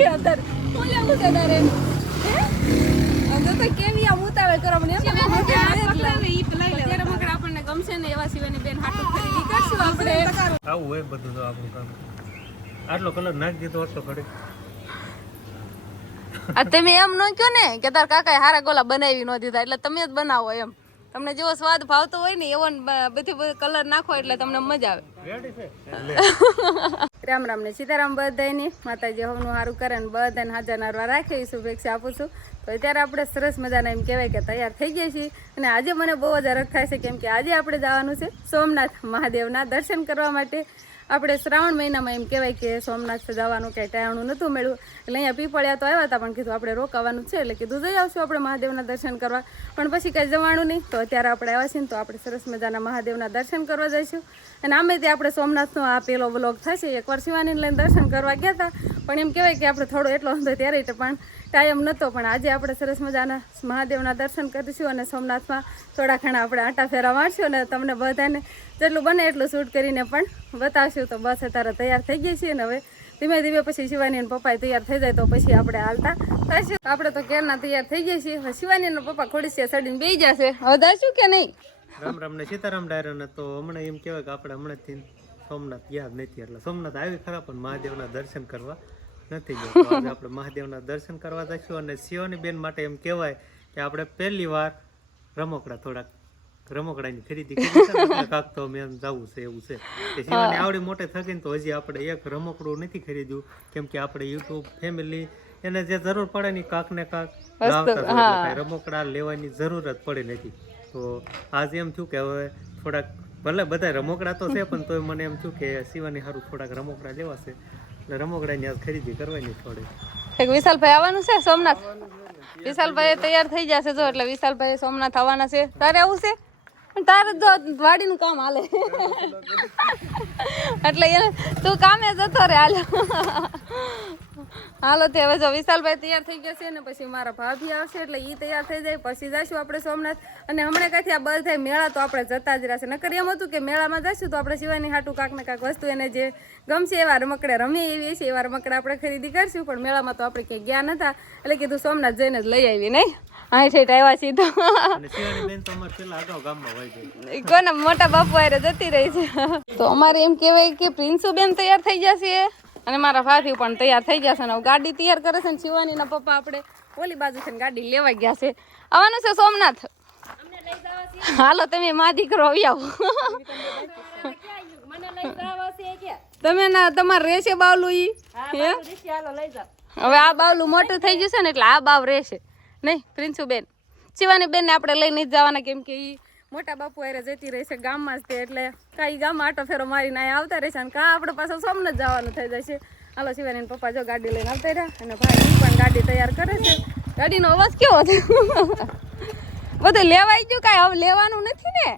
કે અંદર હું લેવું છે તારે હે? અંદર તો કેવી આમ ઉતાવળ કરો મને એમ તો મજા આવે એટલે અત્યારે મગર આપણને ગમશે ને એવા સિવાયની બેન હાટું ખરીદી કરશું આપણે. આવું હોય બધું તો આપણું કામ. આટલો કલર નાખી દીધો હોત ઘડે આ તમે એમ ન કહો ને કે તાર કાકાએ હારા ગોલા બનાવી ન દીધા એટલે તમે જ બનાવો એમ. તમને જેવો સ્વાદ ભાવતો હોય ને એવો બધી કલર નાખો એટલે તમને મજા આવે. રેડી છે? રામ રામ ને સીતારામ બધાને માતાજી હવનું સારું કરે ને બધાને હાજર નારવા રાખી શુભેચ્છા આપું છું. તો અત્યારે આપણે સરસ મજાના એમ કહેવાય કે તૈયાર થઈ ગયા છીએ અને આજે મને બહુ જ અરગ થાય છે કેમ કે આજે આપણે જવાનું છે સોમનાથ મહાદેવના દર્શન કરવા માટે. આપણે શ્રાવણ મહિનામાં એમ કહેવાય કે સોમનાથ જવાનું કંઈ ટાણું નહોતું મળ્યું. એટલે અહીંયા પીપળિયા તો આવ્યા હતા, પણ કીધું આપણે રોકાવાનું છે. એટલે કીધું જઈ આવશું આપણે મહાદેવના દર્શન કરવા. પણ પછી કંઈ જવાનું નહીં. તો અત્યારે આપણે આવ્યા છીએ ને તો આપણે સરસ મજાના મહાદેવના દર્શન કરવા જઈશું. અને આમે તે આપણે સોમનાથનો આ પેલો વ્લોગ થશે. એકવાર શિવાનીને લઈને દર્શન કરવા ગયા હતા. પણ એમ કહેવાય કે આપણે થોડો એટલો હતો ત્યારે પણ ટાઈમ નહોતો પણ આજે આપણે સરસ મજાના મહાદેવના દર્શન કરીશું અને સોમનાથમાં થોડા ઘણા આપણે આટા ફેરા મારશું અને તમને બધાને જેટલું બને એટલું શૂટ કરીને પણ બતાવશું. તો બસ અત્યારે તૈયાર થઈ ગઈ છીએ ને હવે ધીમે ધીમે પછી શિવાની અને પપ્પા તૈયાર થઈ જાય તો પછી આપણે હાલતા થઈશું. આપણે તો કેરના તૈયાર થઈ ગયા છીએ. શિવાની અને પપ્પા ખોડીશે સડીને બેસી જશે હવે દાશું કે નહીં? રામ રામ ને સીતારામ ડાયરો ને તો હમણાં એમ કહેવાય કે આપણે હમણાં સોમનાથ ગયા નથી. એટલે સોમનાથ આવી ખરા પણ મહાદેવના દર્શન કરવા. નથી આજે આપણે મહાદેવના દર્શન કરવા જઈશું અને શિવાની બેન માટે એમ કહેવાય કે આપણે પહેલી વાર રમકડા થોડાક રમકડાની ખરીદી કાંક તો એમ જવું છે એવું છે. કે શિવાની આવડી મોટે થકીને તો હજી આપણે એક રમકડું નથી ખરીદ્યું. કેમ કે આપણે યુટ્યુબ ફેમિલી એને જે જરૂર પડે ને કાક ને કાંક રમકડા લેવાની જરૂર જ પડી નથી. તો આજે એમ થયું કે હવે થોડાક ભલે બધા રમકડા તો છે પણ તોય મને એમ થયું કે શિવાની સારું થોડાક રમકડા લેવા છે. વિશાલભાઈ આવવાનું છે સોમનાથ? વિશાલભાઈ તૈયાર થઈ જશે જો, એટલે વિશાલભાઈ સોમનાથ આવવાના છે. તારે આવું છે? તારે જો વાડીનું કામ હાલે. એટલે તું કામે જતો રે, હાલો. હાલો તે હવે જો વિશાલભાઈ તૈયાર થઈ ગયા છે ને પછી મારા ભાભી આવશે એટલે એ તૈયાર થઈ જાય. પછી જઈશું આપણે સોમનાથ. અને હમણાં કાંથી આ બધા મેળા તો આપણે જતા જ રહેશે. નકર એમ હતું કે મેળામાં જઈશું તો આપણે સિવાયની હાટું કાંક ને કાંક વસ્તુ એને જે ગમશે એવા રમકડે રમીએ એવી છે એવા રમકડે આપણે ખરીદી કરશું. પણ મેળામાં તો આપણે ક્યાંય ગયા નતા. એટલે કીધું સોમનાથ જઈને જ લઈ આવી નહીં? હા ઠેઠ આવ્યા છીએ તો. બેન કોને મોટા બાપુ હારે જતી રહી છે. તો અમારે એમ કહેવાય કે પ્રિન્સુબેન તૈયાર થઈ જશે અને મારા ફાફી પણ તૈયાર થઈ જશે ને હવે ગાડી તૈયાર કરે છે ને શિવાનીના પપ્પા આપણે ઓલી બાજુ છે ને ગાડી લેવા ગયા છે. આવવાનું છે સોમનાથ. હાલો, તમે મા દીકરો આવી આવો. તમે ના, તમારે રહેશે બાવલું ઈ? હવે આ બાવલું મોટું થઈ જશે ને એટલે આ બાવ રહેશે. નહીં પ્રિન્સુ બેન શિવાની બેન ને આપણે લઈને જવાના કેમ કે ઈ મોટા બાપુ હારે જતી રહેશે ગામમાં જ તે, એટલે કાંઈ ગામમાં આટો ફેરો મારીને અહીંયા આવતા રહેશે અને કાં આપણે પાછો સોમનાથ જવાનું થઈ જશે હાલો શિવાની પપ્પા જો ગાડી લઈને આવતા રહ્યા અને ભાઈ પણ ગાડી તૈયાર કરે છે. ગાડીનો અવાજ કેવો છે? બધું લેવાઈ ગયું કાંઈ? હવે લેવાનું નથી ને?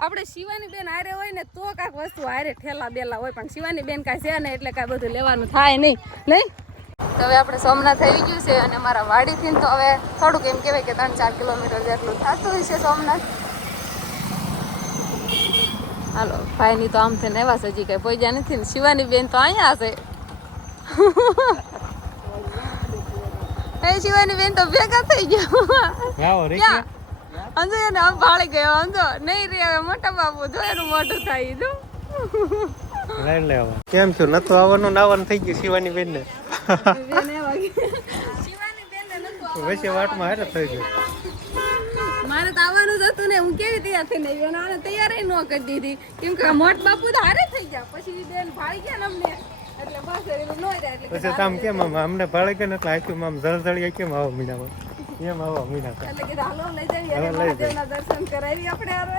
આપણે શિવાની બેન હારે હોય ને તો કાંઈક વસ્તુ હારે ઠેલા બેલા હોય, પણ શિવાની બેન કાંઈ છે ને એટલે કાંઈ બધું લેવાનું થાય નહીં. નહીં? તો હવે આપણે સોમનાથ આવી ગયું છે અને મારા વાડીથી તો હવે થોડુંક એમ કહેવાય કે ત્રણ ચાર કિલોમીટર જેટલું થતું હશે સોમનાથ. હાલો ભાઈની તો આમ થઈને એવા છે હજી કઈ પહોંચ્યા નથી ને. શિવાની બેન તો અહીંયા હશે. એ શિવાની બેન તો ભેગા થઈ ગયા. આવો અંજો એને આમ ભાળી ગયો. અંજો નહીં રે હવે મોટા બાપુ જો એનું મોટું થાય જો. કેમ છો? નતો આવવાનું નાવાનું થઈ ગયું શિવાની બેન ને બેન એવા શિવાની બેન ને નતું વચ્ચે વાટમાં હેરા થઈ ગયું. મારે તો હતું ને હું કેવી તૈયાર થઈને આવી અને આને તૈયાર ન કરી દીધી. કેમ કે મોટ બાપુ તો હારે થઈ ગયા. પછી બેન ભાળી ગયા ને અમને. એટલે બસ એનું ન રહ્યા. એટલે પછી તો કેમ આમ? અમને ભાળી ગયા ને એટલે આખું આમ જળજળિયા કેમ આવો મીનામાં એમ આવો મીના એટલે કીધું હાલો લઈ જઈએ મહાદેવના દર્શન કરાવી આપણે હારે.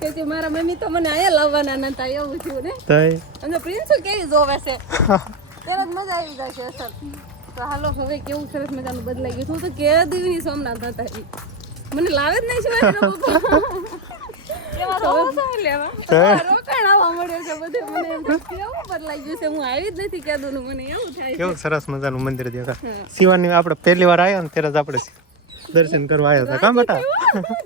કે જે મારા મમ્મી તો મને અહીંયા લાવવાના નતા. એવું થયું ને? તઈ? અને પ્રિન્સ કેવી જોવે છે? તરત મજા આવી છે અસર તો હાલો હવે કેવું સરસ મજાનું બદલાઈ ગયું હું તો કે દીવની સોમનાથ હતા. મને લાવે જ નહીં શિવાજીનો પપ્પા લેવા. રોકાણ આવવા મળ્યો છે બધે મને એમ થાય, કેવું બદલાઈ ગયું છે. હું આવી જ નથી કીધું ને મને એવું થાય સરસ મજાનું મંદિર દેખા શિવાની આપણે પહેલી વાર આવ્યા ને ત્યારે જ આપણે દર્શન કરવા આવ્યા હતા. કાં બેટા?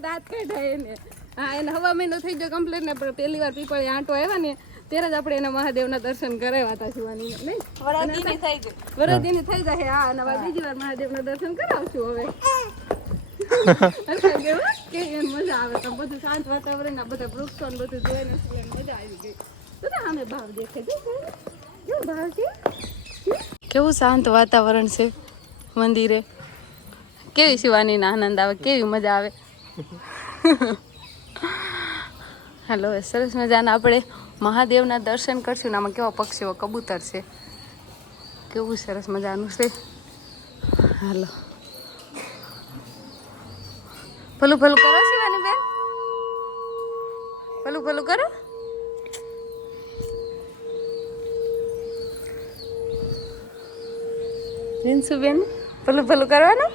દાંત કાઢાય એને. હા એને હવા મહિનો થઈ ગયો કમ્પ્લીટ ને પણ પહેલી વાર પીપળી આંટો આવ્યા ને ત્યારે જ આપણે એના મહાદેવના દર્શન કરાવ્યા હતા શિવાની. નહીં? વરદીની થઈ ગઈ વરદીની થઈ જાય. હા અને બીજી વાર મહાદેવના દર્શન કરાવશું હવે. મજા આવે તો બધું શાંત વાતાવરણ બધા વૃક્ષો બધું જોઈને મજા આવી ગઈ. તો ભાવ કેવું શાંત વાતાવરણ છે મંદિરે? કેવી શિવાનીનો આનંદ આવે, કેવી મજા આવે? હાલો, સરસ મજાના આપણે મહાદેવના દર્શન કરશું ને આમાં કેવા પક્ષીઓ, કબૂતર છે. કેવું સરસ મજાનું છે. હાલો. ભલું ભલું કરો શિવાની બેન? ભલું ભલું કરો? રીન્સુ બેન ભલું ભલું કરવાનું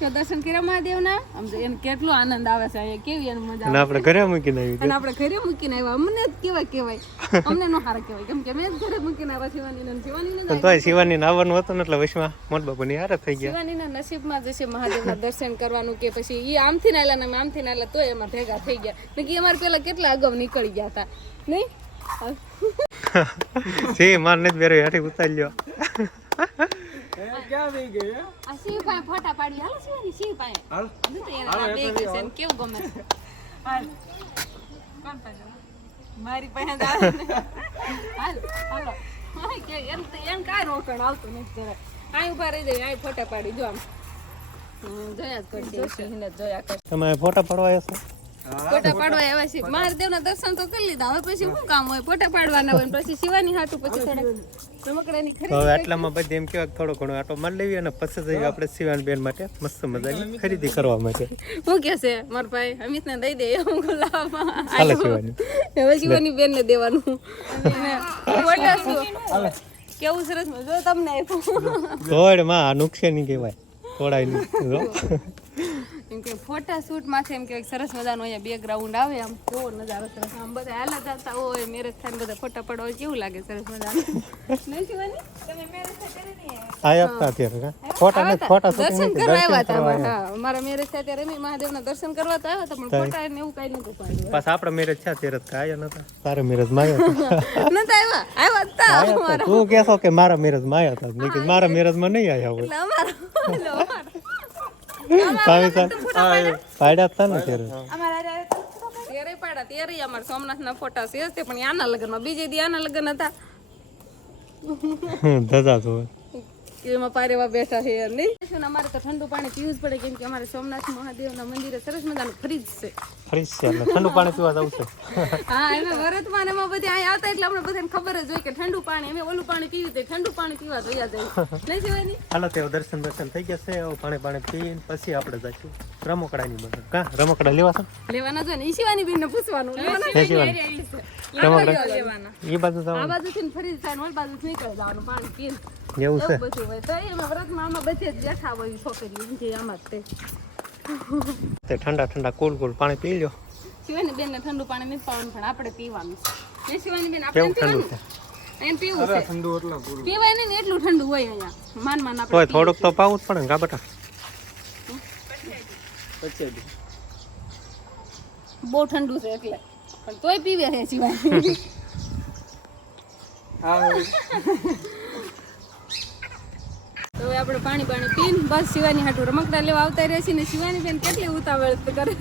તો દર્શન કર્યા મહાદેવના? આમ તો એને કેટલો આનંદ આવે છે અહીંયા કેવી એને મજા આવે આપણે ઘરે મૂકીને આવી અને આપણે ઘરે મૂકીને આવ્યા અમને જ કેવાય કેવાય અમને નો હારા કેવાય કેમ કે મેં જ ઘરે મૂકીને આવ્યા શિવાની ને શિવાની ને તો શિવાની આવવાનું હતું ને એટલે વચમાં મોટ બાપુની હારે થઈ ગયા. શિવાનીના નસીબમાં જશે મહાદેવના દર્શન કરવાનું કે પછી એ આમથી નાયલા ને આમથી નાયલા તોય એમાં ભેગા થઈ ગયા. ને કે અમારે પેલા કેટલા અગાઉ નીકળી ગયા હતા. નહીં? છે માર ને બેરો હેઠી ઉતારી લ્યો. આ શિવ પાસે ફોટા પાડી હાલો શિવાની શિવ પાસે હાલ. તો બે કે છે કેવું ગમે હાલ. કોણ પાસે મારી પાસે. હાલ હાલો. કે એમ એમ કાંઈ રોકણ આવતું નથી જરાક અહીં ઊભા રહી જાય અહીં ફોટા પાડી જો આમ. હમ, જોયા જ કરશે જોયા કરશે. તમે ફોટા પડવા આવ્યા છો ફોટા પાડવા આવ્યા છે મહાદેવના દર્શન તો કરી લીધા. હવે પછી શું કામ હોય? ફોટા પાડવાના હોય પછી શિવાની હાટું પછી થોડાક રમકડાની ખરીદી હવે આટલામાં બધી એમ કેવાય થોડો ઘણો આટો મારી લેવી અને પછી જઈએ આપણે શિવાન બેન માટે મસ્ત મજાની ખરીદી કરવા માટે. હું કે છે? મારા ભાઈ અમિત ને દઈ દે. હું ગુલાબ હાલે શિવાની. હવે શિવાની બેન ને દેવાનું ફોટા શું? કેવું સરસ જો તમને આપ્યું ધોડમાં નુકસાની કહેવાય. થોડાય જો. એમ કે ફોટા શૂટમાંથી એમ કે સરસ મજાનો અહીંયા બેકગ્રાઉન્ડ આવે આમ કેવો નજારો સરસ. આમ બધા હાલા જતા હોય મેરેજ થાય ને બધા ફોટા પડો હોય કેવું લાગે સરસ મજાનું? નહીં મેરેજ આ આપતા અત્યારે કા? ફોટા ને ફોટા દર્શન કરવા આવ્યા હતા અમારે. હા. અમારા મેરેજ થયા ત્યારે મહાદેવના દર્શન કરવા તો આવ્યા હતા પણ એવું કઈ નતું પાડ્યું. મેરેજ થયા ત્યારે તો કાંઈ આવ્યા નતા. તારા મેરેજમાં આવ્યા આવ્યા. આવ્યા હતા. હતા તું કહેશો કે મારા મેરેજમાં આવ્યા હતા? મારા મેરેજમાં નહીં આવ્યા પાડ્યા? હતા ને ત્યારે. ત્યારે પાડ્યા ત્યારે અમારા સોમનાથના ફોટા છે પણ આના લગ્નમાં બીજે દી આના લગ્ન હતા. એમાં પારેવા બેઠા છે નહીં? અમારે તો ઠંડુ પાણી પીવું જ પડે કેમ કે અમારે સોમનાથ મહાદેવના મંદિરે સરસ મજાનું ફ્રીજ છે. ફ્રીજ છે એટલે ઠંડુ પાણી પીવા જવું છે. હા એમાં વરતમાં એમાં બધી અહીંયા આવતા એટલે આપણે બધાને ખબર જ હોય કે ઠંડુ પાણી અમે ઓલું પાણી પીવું તે ઠંડુ પાણી પીવા જોયા જાય નહીં સિવાયની હાલો તે દર્શન દર્શન થઈ ગયા છે પાણી પાણી પીને પછી આપણે જઈશું. રમકડાની બધા કા રમકડા લેવા છે? લેવાના જો ને? ઈ શિવાની બેનને પૂછવાનું. લેવાના રમકડા એ બાજુ આ જવાનું બાજુથી ને ફરી થાય ને બાજુ નીકળી જવાનું પાણી પીને. એવું છે? બધું હોય. તો એમાં વ્રતમાં આમાં બધે જ બેઠા હોય છોકરીઓ. એમ આમાં જ તે. તે ઠંડા ઠંડા કુલ કુલ પાણી પી લ્યો. શિવાની ઠંડુ પાણી નથી પાવાનું પણ આપણે પીવાનું એ શિવાની બેન આપણે પીવાનું? એને પીવું છે. પીવાય નહીં એટલું ઠંડુ હોય અહીંયા. માન માન આપણે થોડુંક તો પાવું જ પડે ને કા બહુ ઠંડુ છે એટલે. પણ તોય પીવે છે શિવાની. તો હવે આપણે પાણી પાણી પીને બસ શિવાની હાટું રમકડા લેવા આવતા રહે છે ને શિવાની બેન કેટલી ઉતાવળ કરે.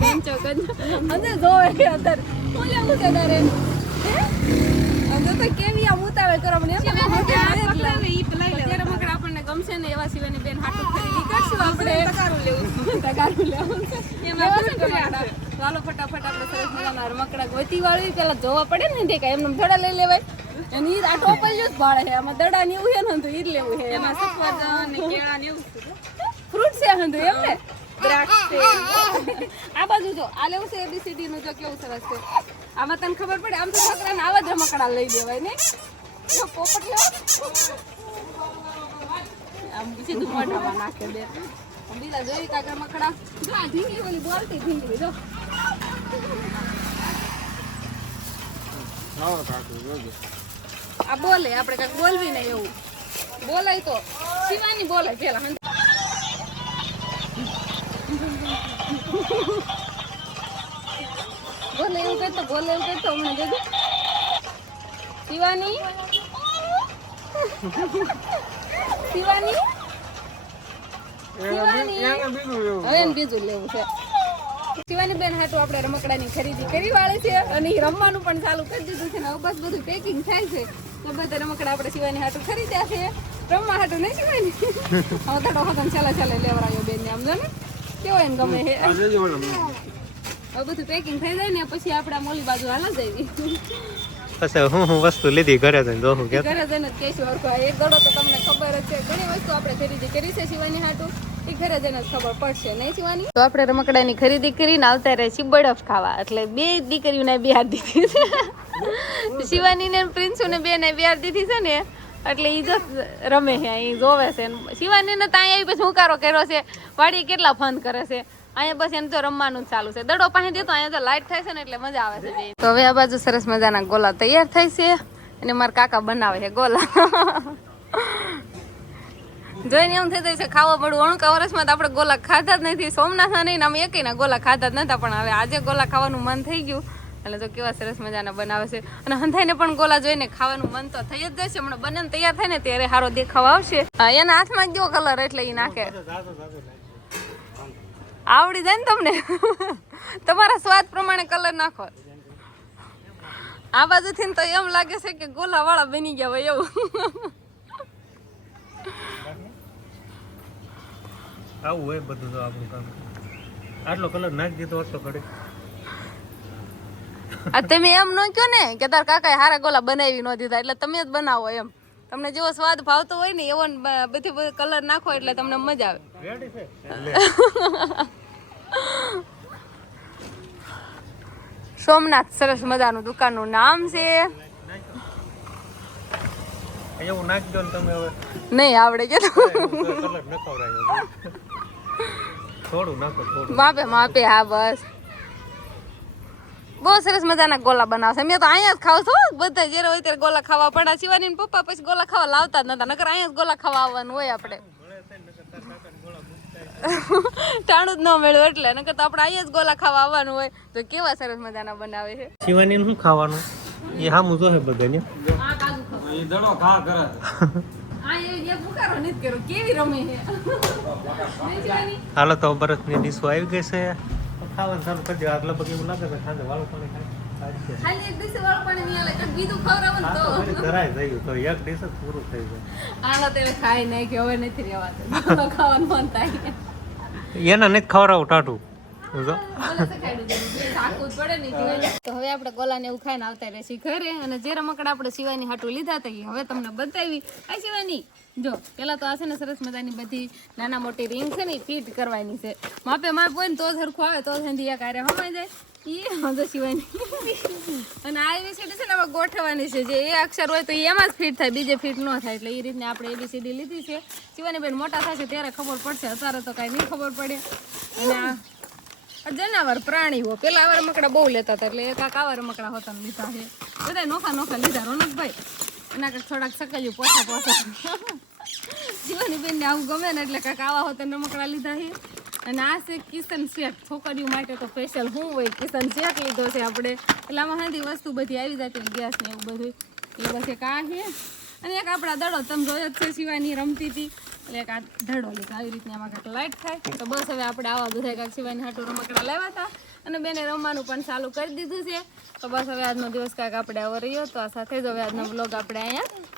કંચો કંચો અંદર જોવે કે અંદર ઓલે હું કે તારે અંદર તો કેવી આમ ઉતાવળ કરો મને રમકડા આપણને ગમશે ને એવા શિવાની બેન હાટું ખરીદી કરશું આપણે. તકારું લેવું તકારું લેવું એમાં? ચાલો ફટાફટ આપણે સરસ મજાના રમકડા ગોતી વાળી પેલા જોવા પડે ને કાંઈ એમને થોડા લઈ લેવાય. અને ઈ આ ટોપલિયું જ ભાડે છે. આમાં દડા ને એવું છે ને તો ઈ જ લેવું છે. એમાં સફરજન ને કેળા ને એવું ફ્રૂટ છે હંધુ એમ ને? આ બાજુ જો આ લેવું છે એબીસીડી નું જો કેવું સરસ છે. આમાં તને ખબર પડે આમ તો છોકરાને આવા જ રમકડા લઈ દેવાય ને જો પોપટ. આમ સીધું મોઢામાં નાખે બે. બીજા જોઈ કાકા મકડા જો આ ઢીંગલી ઓલી બોલતી ઢીંગલી જો. આ બોલે આપણે કઈ બોલવી નહીં એવું. બોલાય તો. શિવાની બોલે પેલા બોલે એવું કહેતો બોલે એવું કહેતો હમણાં દેજો શિવાની? શિવાની? હવે બીજું લેવું છે. શિવાની બેન હાટુ આપણે રમકડાની ખરીદી કરી વાળી છે અને રમવાનું પણ ચાલુ કરી દીધું છે ને બસ બધું પેકિંગ થાય છે. તો બધા રમકડા આપણે સિવાયની હાટું ખરીદ્યા છે. રમવા હાટું નહીં સિવાયની હવે તો હોતન ચાલે ચાલે લેવરાયો બેન ને આમ જો ને? કેવો એને ગમે છે? હવે બધું પેકિંગ થઈ જાય ને પછી આપણે મોલી બાજુ હાલા જઈએ પછી હું હું વસ્તુ લીધી ઘરે જઈને જોઉં કે ઘરે જઈને જ કહીશું હરખું. એક ગળો તો તમને ખબર જ છે. ઘણી વસ્તુ આપણે ખરીદી કરી છે શિવાની હાટું. એ ઘરે જઈને જ ખબર પડશે નહીં શિવાની? તો આપણે રમકડાની ખરીદી કરીને આવતા રહે છે બરફ ખાવા. એટલે બે દીકરીઓને બિહાર દીધી છે. શિવાની ને પ્રિન્સુ ને બે ને બિહાર દીધી છે ને એટલે ઈ જો રમે છે અહીં જોવે છે. શિવાની ને ત્યાં આવી પછી હુંકારો કર્યો છે. વાડી કેટલા ફન કરે છે. અહીંયા બસ એમ તો રમવાનું ચાલુ છે. દડો પાસે દેતો અહીંયા તો લાઈટ થાય છે ને એટલે મજા આવે છે તો હવે આ બાજુ સરસ મજાના ગોલા તૈયાર થાય છે અને મારા કાકા બનાવે છે ગોલા. જોઈને એમ થઈ જાય છે ખાવા પડવું અણુકા વર્ષમાં તો આપણે ગોલા ખાધા જ નથી. સોમનાથ નહીં અમે એકેયના ગોલા ખાધા જ નતા, પણ હવે આજે ગોલા ખાવાનું મન થઈ ગયું. એટલે તો કેવા સરસ મજાના બનાવે છે. અને હંધાઈને પણ ગોલા જોઈને ખાવાનું મન તો થઈ જ જશે. હમણાં બંને તૈયાર થાય ને ત્યારે સારો દેખાવ આવશે. એના હાથમાં જો કલર એટલે એ નાખે. આવડી જાય ને તમને? તમારા સ્વાદ પ્રમાણે કલર નાખો. આ બાજુથી તો એમ લાગે છે કે ગોલા વાળા બની ગયા હોય એવું. આવું હોય બધું તો આપણું કામ. આટલો કલર નાખી દીધો હોત તો આ તમે એમ ન કહો ને કે તાર કાકાએ હારા ગોલા બનાવી ન દીધા એટલે તમે જ બનાવો એમ. તમને જેવો સ્વાદ ભાવતો હોય ને એવો બધી બધી કલર નાખો એટલે તમને મજા આવે. રેડી છે? સોમનાથ સરસ મજાનું દુકાનનું નામ છે. એવું નાખી ને તમે હવે. નહીં આવડે કે થોડું નાખો થોડું. માપે માપે હા બસ. બહુ સરસ મજાના ગોલા બનાવશે મેં તો અહીંયા જ ખાવ છું બધા જ્યારે હોય ત્યારે ગોલા ખાવા પડ્યા શિવાની ને પપ્પા પછી ગોલા ખાવા લાવતા જ નતા નકર અહીંયા જ ગોલા ખાવા આવવાનું હોય આપણે. ટાણું જ ન મળ્યું એટલે. નકર તો આપણે અહીંયા જ ગોલા ખાવા આવવાનું હોય. તો કેવા સરસ મજાના બનાવે છે? શિવાની શું ખાવાનું? એ હામું જોહે બધાને. આ કાજુ ખાવ. આ એવી જે પુકારો નથી કર્યો. કેવી રમે છે? નહીં શિવાની? હાલો તો બરફની ડીશો આવી ગઈ છે. ખાવાનું સારું કરજો આટલા પગે એવું લાગે છે ખાંડે વાળું પણ ખાય? ખાલી એક દિવસે વાળું પાણી નહીં આલે બીજું ખવડાવો ને તો ધરાય જયું તો એક ડીશ પૂરું થઈ જાય. આનો તો ખાઈ નહીં કે હવે નથી રહેવાતું ખાવાનું મન થાય. એના નથી ખવડાવું ટાટું તો હવે આપણે ગોલા એવું ખાઈને આવતા રહેશી ઘરે. અને જે રમકડા આપણે શિવાની હાટું લીધા હતા હવે તમને બતાવી. આ શિવાની. જો પેલા તો આ છે ને સરસ મજાની બધી નાના મોટી રિંગ છે ને ફિટ કરવાની છે. માપે માપ હોય ને તો સરખું આવે તો હમાઈ જાય. એ વાંધો શિવાની. અને આ એબીસીડી છે ને હવે ગોઠવવાની છે. જે એ અક્ષર હોય તો એમાં જ ફિટ થાય, બીજે ફિટ ન થાય. એટલે એ રીતની આપણે એબીસીડી લીધી છે. શિવાની બેન મોટા થશે ત્યારે ખબર પડશે. અત્યારે તો કાંઈ નહીં ખબર પડે. અને જનાવર પ્રાણીઓ. પેલા આવા રમકડા બહુ લેતા હતા, એટલે એક આવા રમકડા હોતા લીધા છે. બધા નોખા નોખા લીધા, રોનકભાઈ. એના કાંઈક થોડાક સકાયું પોસા પોસા જીવાની બેનને આવું ગમે ને એટલે કાંઈક આવા હોતા રમકડા લીધા છે. અને આ છે કિશન શેક છોકરીઓ માટે તો સ્પેશિયલ શું હોય, કિશન શેક લીધો છે આપણે. એટલે આમાં હાથી વસ્તુ બધી આવી જતી ગેસ ને એવું બધું એ બસ એક આ છે. અને એક આપણા દડો, તમે જોયો જ છે શિવાની રમતી હતી. એટલે એક આ ધડો લીધો. આવી રીતની આમાં કાંઈક લાઇટ થાય. તો બસ હવે આપણે આવા બધા કાંઈક શિવાની હાટુ રમકડા લાવ્યા હતા. અને બેને રમવાનું પણ ચાલુ કરી દીધું છે. તો બસ હવે આજનો દિવસ કાંઈક આપણે આવો રહ્યો. તો આ સાથે જ હવે આજનો બ્લોગ આપણે અહીંયા